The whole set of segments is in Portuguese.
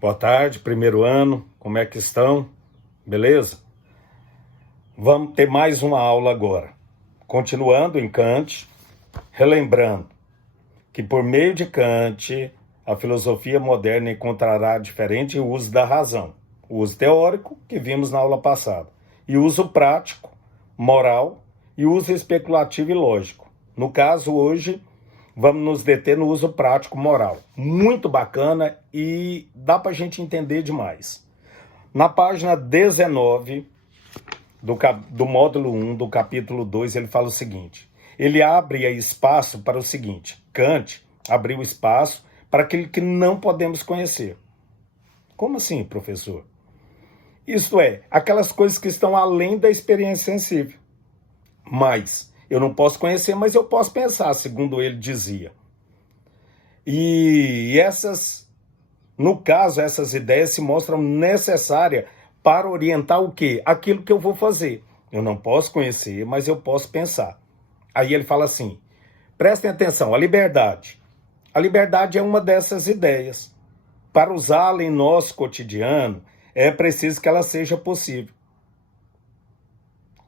Boa tarde, primeiro ano, como é que estão? Beleza? Vamos ter mais uma aula agora. Continuando em Kant, relembrando que por meio de Kant, a filosofia moderna encontrará diferente uso da razão. O uso teórico, que vimos na aula passada, e o uso prático, moral, e o uso especulativo e lógico. No caso, hoje, vamos nos deter no uso prático moral. Muito bacana e dá para a gente entender demais. Na página 19 do módulo 1 do capítulo 2, ele fala o seguinte. Ele abre espaço para o seguinte. Kant abriu espaço para aquilo que não podemos conhecer. Como assim, professor? Isto é, aquelas coisas que estão além da experiência sensível. Mas eu não posso conhecer, mas eu posso pensar, segundo ele dizia. E no caso, essas ideias se mostram necessárias para orientar o quê? Aquilo que eu vou fazer. Eu não posso conhecer, mas eu posso pensar. Aí ele fala assim, prestem atenção, a liberdade. A liberdade é uma dessas ideias. Para usá-la em nosso cotidiano, é preciso que ela seja possível.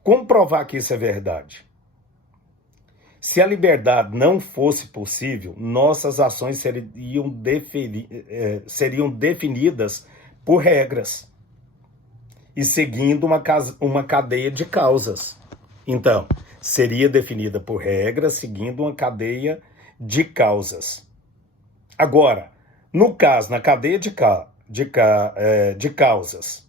Como provar que isso é verdade? Se a liberdade não fosse possível, nossas ações seriam definidas por regras e seguindo uma cadeia de causas. Então, seria definida por regras, seguindo uma cadeia de causas. Agora, no caso, na cadeia de causas,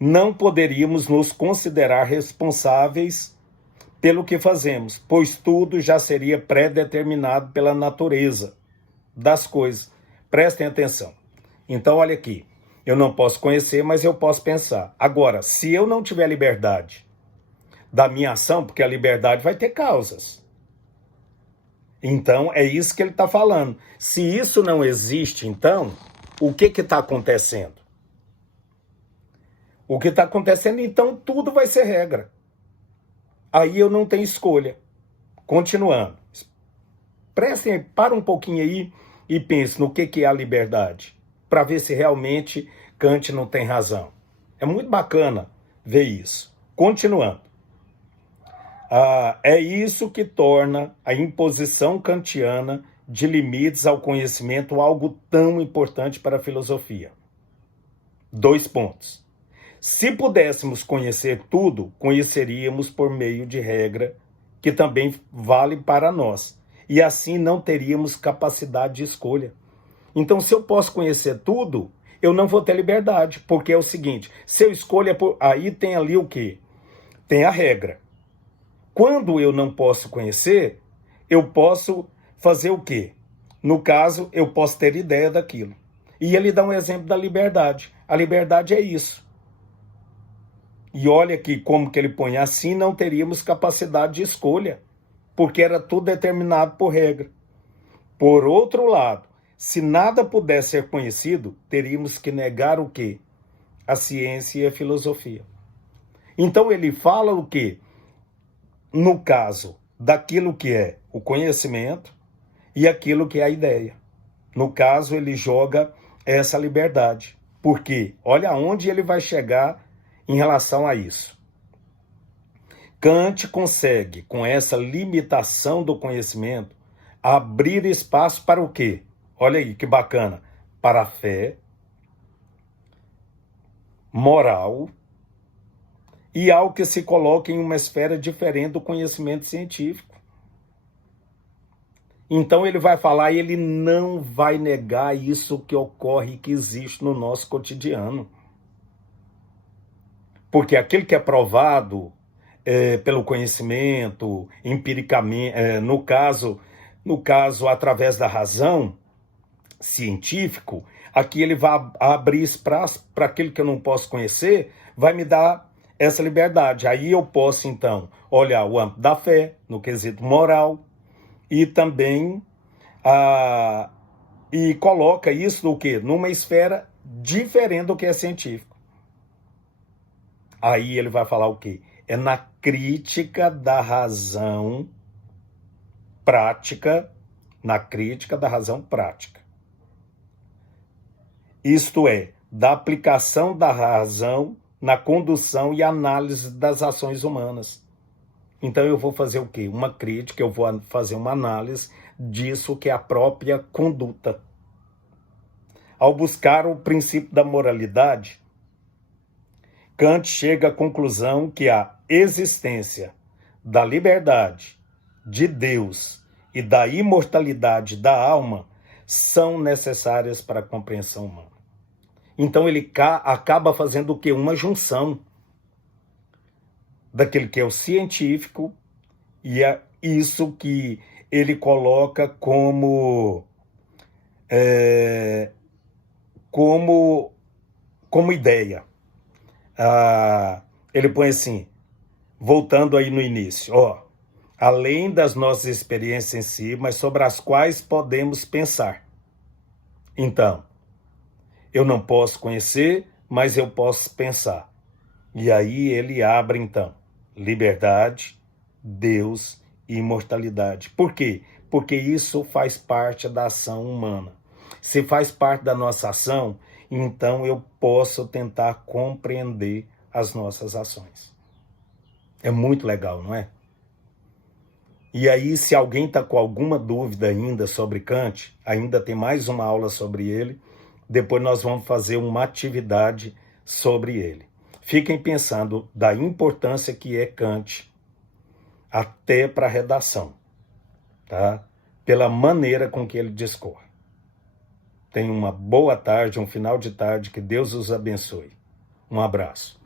não poderíamos nos considerar responsáveis pelo que fazemos, pois tudo já seria pré-determinado pela natureza das coisas. Prestem atenção. Então, olha aqui. Eu não posso conhecer, mas eu posso pensar. Agora, se eu não tiver liberdade da minha ação, porque a liberdade vai ter causas. Então, é isso que ele está falando. Se isso não existe, então, o que está acontecendo? O que está acontecendo, então, tudo vai ser regra. Aí eu não tenho escolha. Continuando. Para um pouquinho aí e pense no que é a liberdade, para ver se realmente Kant não tem razão. É muito bacana ver isso. Continuando. É isso que torna a imposição kantiana de limites ao conhecimento algo tão importante para a filosofia. 2 pontos. Se pudéssemos conhecer tudo, conheceríamos por meio de regra, que também vale para nós. E assim não teríamos capacidade de escolha. Então, se eu posso conhecer tudo, eu não vou ter liberdade, porque é o seguinte, se eu escolho, aí tem ali o quê? Tem a regra. Quando eu não posso conhecer, eu posso fazer o quê? No caso, eu posso ter ideia daquilo. E ele dá um exemplo da liberdade. A liberdade é isso. E olha aqui como que ele põe, assim não teríamos capacidade de escolha, porque era tudo determinado por regra. Por outro lado, se nada pudesse ser conhecido, teríamos que negar o quê? A ciência e a filosofia. Então ele fala o quê? No caso, daquilo que é o conhecimento e aquilo que é a ideia. No caso, ele joga essa liberdade. Porque olha aonde ele vai chegar em relação a isso. Kant consegue, com essa limitação do conhecimento, abrir espaço para o quê? Olha aí que bacana. Para a fé, moral e algo que se coloca em uma esfera diferente do conhecimento científico. Então ele vai falar e ele não vai negar isso que ocorre, que existe no nosso cotidiano. Porque aquilo que é provado pelo conhecimento, empiricamente, no caso, através da razão científico, aqui ele vai abrir espaço para aquilo que eu não posso conhecer, vai me dar essa liberdade. Aí eu posso, então, olhar o âmbito da fé, no quesito moral, e também e coloca isso no quê? Numa esfera diferente do que é científico. Aí ele vai falar o quê? É na crítica da razão prática, na crítica da razão prática. isto é, da aplicação da razão na condução e análise das ações humanas. Então eu vou fazer o quê? Uma crítica, eu vou fazer uma análise disso que é a própria conduta. Ao buscar o princípio da moralidade, Kant chega à conclusão que a existência da liberdade, de Deus e da imortalidade da alma são necessárias para a compreensão humana. Então ele acaba fazendo o quê? Uma junção daquele que é o científico e é isso que ele coloca como ideia. Ele põe assim, voltando aí no início, além das nossas experiências em si, mas sobre as quais podemos pensar. Então, eu não posso conhecer, mas eu posso pensar. E aí ele abre, então, liberdade, Deus e imortalidade. Por quê? Porque isso faz parte da ação humana. Se faz parte da nossa ação, então eu posso tentar compreender as nossas ações. É muito legal, não é? E aí, se alguém está com alguma dúvida ainda sobre Kant, ainda tem mais uma aula sobre ele, depois nós vamos fazer uma atividade sobre ele. Fiquem pensando da importância que é Kant até para a redação, tá? Pela maneira com que ele discorre. Tenham uma boa tarde, um final de tarde, que Deus os abençoe. Um abraço.